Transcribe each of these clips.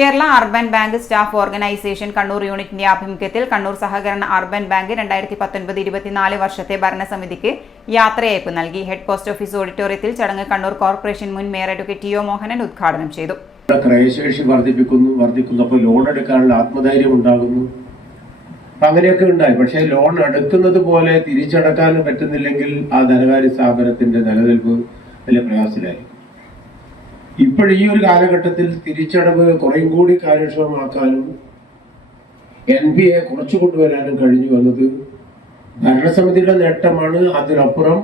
Kerala urban bank staff organisation Kannur യൂണിറ്റിന്റെ ആഭിമുഖ്യത്തിൽ കണ്ണൂർ സഹകരണ അർബൻ ബാങ്ക് 2019-24 വർഷത്തെ ഭരണസമിതിക്ക് യാത്രയയപ്പ് നൽകി. ഹെഡ് പോസ്റ്റ് ഓഫീസ് ഓഡിറ്റോറിയത്തിൽ ചടങ്ങ് കണ്ണൂർ കോർപ്പറേഷൻ മുൻ mayor advocate T O Mohanan ഉദ്ഘാടനം ചെയ്തു. ക്രയശേഷി വർദ്ധിക്കുന്നപ്പോൾ ലോൺ എടുക്കാനുള്ള ആത്മധൈര്യം ഉണ്ടാകുന്നു. അങ്ങനെയൊക്കെ ഉണ്ടായി. പക്ഷേ ലോൺ എടുക്കുന്നത് പോലെ തിരിച്ചടക്കാൻ പറ്റുന്നില്ലെങ്കിൽ ആ ധനകാര്യ സ്ഥാപനത്തിന്റെ നിലനിൽപ്പ് വലിയ പ്രയാസത്തിലായി. ഇപ്പോഴീ ഒരു കാലഘട്ടത്തിൽ തിരിച്ചടവ് കുറേയും കൂടി കാര്യക്ഷമമാക്കാനും NPA കുറച്ചു കൊണ്ടുവരാനും കഴിഞ്ഞു എന്നത് ഭരണസമിതിയുടെ നേട്ടമാണ്. അതിനപ്പുറം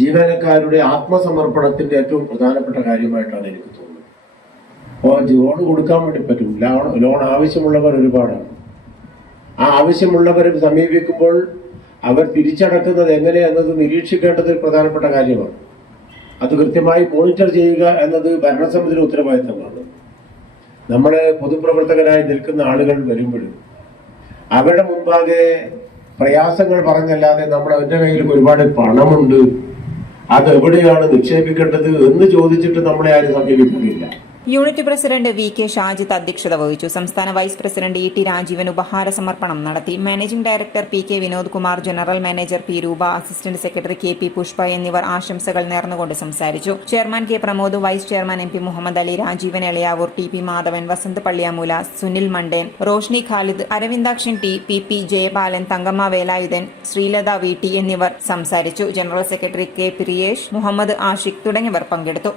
ജീവനക്കാരുടെ ആത്മസമർപ്പണത്തിന്റെ ഏറ്റവും പ്രധാനപ്പെട്ട കാര്യമായിട്ടാണ് എനിക്ക് തോന്നുന്നത്. അപ്പോൾ ലോൺ കൊടുക്കാൻ വേണ്ടി പറ്റും. ലോൺ ആവശ്യമുള്ളവർ ഒരുപാടാണ്. ആ ആവശ്യമുള്ളവരെ സമീപിക്കുമ്പോൾ അവർ തിരിച്ചടക്കുന്നത് എങ്ങനെയെന്നത് നിരീക്ഷിക്കേണ്ടത് ഒരു പ്രധാനപ്പെട്ട കാര്യമാണ്. അത് കൃത്യമായി മോണിറ്റർ ചെയ്യുക എന്നത് ഭരണസമിതിയുടെ ഉത്തരവാദിത്തമാണ്. നമ്മളെ പൊതുപ്രവർത്തകരായി നിൽക്കുന്ന ആളുകൾ വരുമ്പോഴും അവരുടെ മുൻപാകെ പ്രയാസങ്ങൾ പറഞ്ഞല്ലാതെ അവരുടെ കയ്യിൽ ഒരുപാട് പണമുണ്ട്, അത് എവിടെയാണ് നിക്ഷേപിക്കേണ്ടത് എന്ന് ചോദിച്ചിട്ട് നമ്മളെ ആരും സമീപിക്കുന്നില്ല. Unit president V K Shajith അധ്യക്ഷത വഹിച്ചു. സംസ്ഥാന vice president E T Rajeevan ഉപഹാര സമർപ്പണം നടത്തി. Managing director P K Vinod Kumar, general manager P Rupa, assistant secretary K P Pushpa എന്നിവർ ആശംസകൾ നേർന്നുകൊണ്ട് സംസാരിച്ചു. Chairman K Pramod, vice chairman M P Muhammad Ali, Rajeevan Elayavoor, T P Madhavan, Vasanth Palliyamoola, Sunil Manden, Roshni Khalid, Aravindakshan T, P Jayapalan, Thankamma Velayudhan, Sreelatha V T എന്നിവർ സംസാരിച്ചു. General secretary K Priyesh, Muhammad Ashiq തുടങ്ങിയവർ പങ്കെടുത്തു.